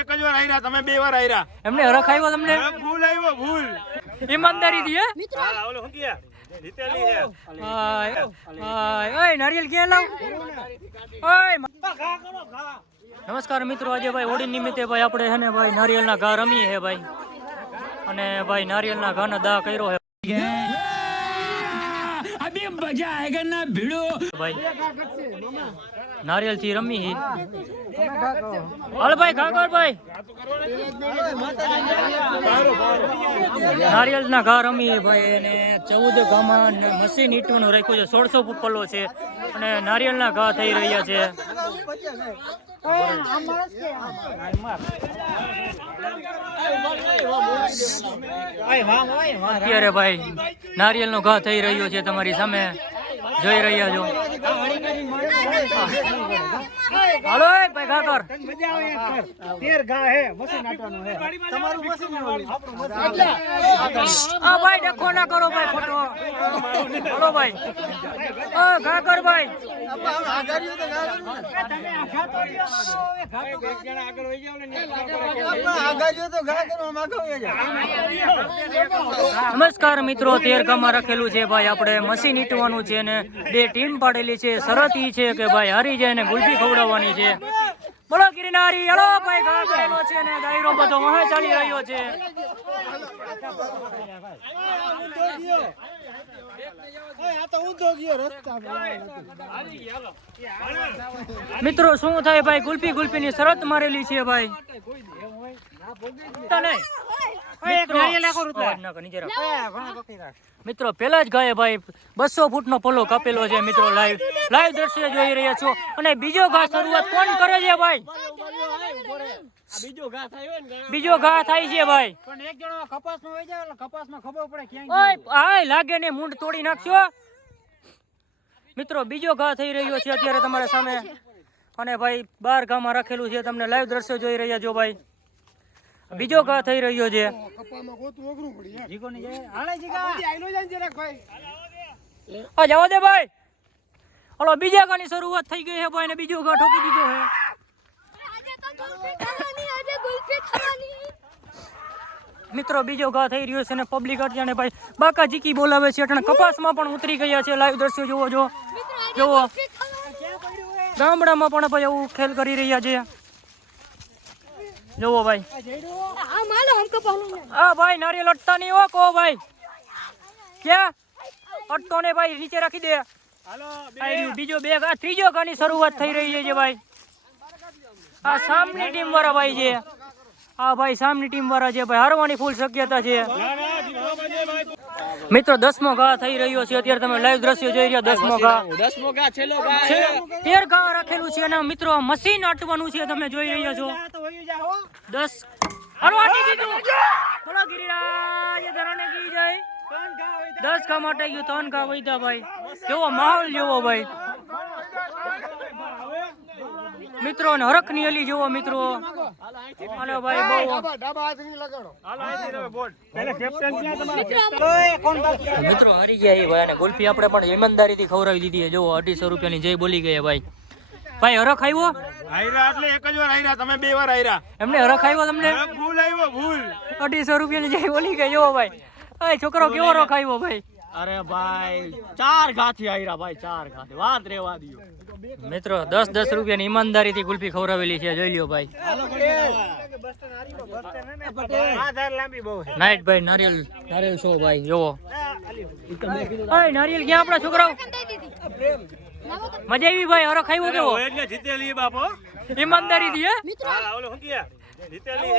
એક જ વાર આયરા, તમે 2 વાર આયરા. એમને હરખ આવ્યો તમને? ભૂલ આવ્યો, ભૂલ. ઈમાનદારી થી હે? હા, ઓલો શું કીયા? જીતેલી છે. હાય ઓય નારિયેલ ક્યાં લાવ? ઓય નમસ્કાર મિત્રો, આજે ભાઈ હોળી નિમિત્તે ભાઈ આપણે છે ને ભાઈ નારિયેલના ઘા રમીએ છે ભાઈ, અને ભાઈ નારિયેલના ઘાનો દા કર્યો છે અભી મજા આયેગા ના ભીડો ભાઈ. નારિયેલ થી રમી હાલ ભાઈ ઘા કર ભાઈ. નારિયેલ ના ઘા રમી ભાઈ, અને 14 ઘામાં મશીન ઈટવાનું રાખ્યું છે. 1600 ફૂટ પલ્લો છે અને નારિયેલ ના ઘા થઈ રહ્યા છે. અત્યારે ભાઈ નારિયેલ નો ઘા થઈ રહ્યો છે, તમારી સામે જોઈ રહ્યા છો. હાલો ભાઈ ઘા કર. હા ભાઈ ડખો ના કરો ભાઈ, ખોટો. હાલો ભાઈ ઘા કર ભાઈ. નમસ્કાર મિત્રો, 13 ગામમાં રાખેલું છે ભાઈ આપણે મશીન ઈટવાનું છે ને 2 ટીમ પાડેલી છે. શરત ઈ છે કે ભાઈ હારી જાય ને ગુલ્ફી ખવડાવવાની છે. બોલો ગિરનારી. હલો ભાઈ ઘા કરેલો છે ને દાયરો બધો વહે ચાલી રહ્યો છે. મિત્રો શું થાય ભાઈ, ગુલ્ફી ની શરત મારેલી છે ભાઈ. મિત્રો પેલા જ ગાય ભાઈ 200 ફૂટ નો પલ્લો કાપેલો છે મિત્રો. લાઈવ દ્રશ્ય જોઈ રહ્યા છો. અને બીજો ઘા શરૂઆત કોણ કરે છે ભાઈ? બીજો ઘા થાય છે ભાઈ. પણ એક જણો કપાસમાં વઈ જાય, કપાસમાં ખબર પડે ક્યાં ઓય લાગે ને મૂંઢ તોડી નાખશો. મિત્રો બીજો ઘા થઈ રહ્યો છે અત્યારે તમારા સામે, અને ભાઈ 12 ઘામાં રાખેલું છે. તમને લાઈવ દ્રશ્ય જોઈ રહ્યા છો ભાઈ. બીજો ઘા થઈ રહ્યો છે. જવા દે ભાઈ. હલો બીજા ઘાની શરૂઆત થઈ ગઈ છે ભાઈ, ને બીજો ઘા ઠોકી દીધો છે. મિત્રો બીજો ઘા થઈ રહ્યો છે ને પબ્લિક અટાણે ભાઈ બાકા જીકી બોલાવે છે. અટાણે કપાસમાં પણ ઉતરી ગયા છે. લાઈવ દ્રશ્યો જોવો જો. ગામડામાં પણ ભાઈ એવું ખેલ કરી રહ્યા છે. જોવો ભાઈ. હા ભાઈ નારિયેલ અટતા નહીં હો કહો ભાઈ. ક્યાં અટતો ને ભાઈ, નીચે રાખી દે. બીજો 2 ઘા, ત્રીજો ઘાની શરૂઆત થઈ રહી છે ભાઈ. આ સામની ટીમ વાળા ભાઈ છે. હા ભાઈ સામની ટીમ વાળા છે ભાઈ, હારવાની ફૂલ શક્યતા છે. મિત્રો 10મો ઘા થઈ રહ્યો છે અત્યારે, તમે લાઈવ દ્રશ્ય જોઈ રહ્યા. 10મો ઘા છેલ્લો ઘા છે. 13 ઘા રાખેલું છે અને મિત્રો મશીન અટવાનું છે, તમે જોઈ રહ્યા છો. 10 હાલો અટી દીધું. બોલો ગિરિરાજ ધરાને કી જાય. 10 ઘા માટે ગયું, 3 ઘા વૈધા ભાઈ. કેવો માહોલ જોવો ભાઈ. મિત્રો હરખ ની અલી જોવો મિત્રો. હાલો ભાઈ બહુ મિત્રો હારી ગયા ભાઈ, અને ગુલ્ફી આપણે પણ ઈમાનદારી થી ખવડાવી દીધી છે. જો 250 રૂપિયાની જય બોલી ગયા ભાઈ. ભાઈ હરખ આવ્યો? આયરા એટલે એક જ વાર આયરા, તમે 2 વાર આયરા. એમને હરખ આવ્યો તમને? ભૂલ આવ્યો, ભૂલ. 250 રૂપિયાની જય બોલી ગઈ. જો ભાઈ છોકરો કેવો હરખ આવ્યો ભાઈ? અરે ભાઈ 4 ઘાથી આયરા ભાઈ, 4 ઘાથી વાત રેવા દીયો. મિત્રો 10 રૂપિયાની ઈમાનદારી થી ગુલ્ફી ખવડાવેલી છે, જોઈ લ્યો ભાઈ. નાઈટ ભાઈ નારિયેલ શો ભાઈ જોવો. નારિયેલ ક્યાં આપણા છોકરાઓ? મજા આવી ભાઈ, હરખ આવ્યો કેવો? જીતેલી બાપો ઈમાનદારી થી. હે ઓલો શું કીયા? જીતેલી.